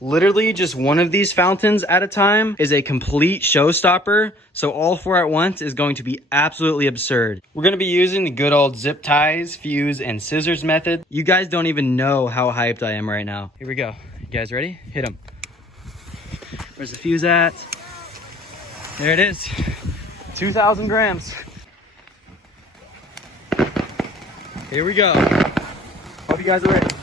Literally just one of these fountains at a time is a complete showstopper. So all 4 at once is going to be absolutely absurd. We're going to be using the good old zip ties, fuse, and scissors method. You guys don't even know how hyped I am right now. Here we go. You guys ready? Hit them. Where's the fuse at? There it is. 2,000 grams. Here we go. Hope you guys are ready.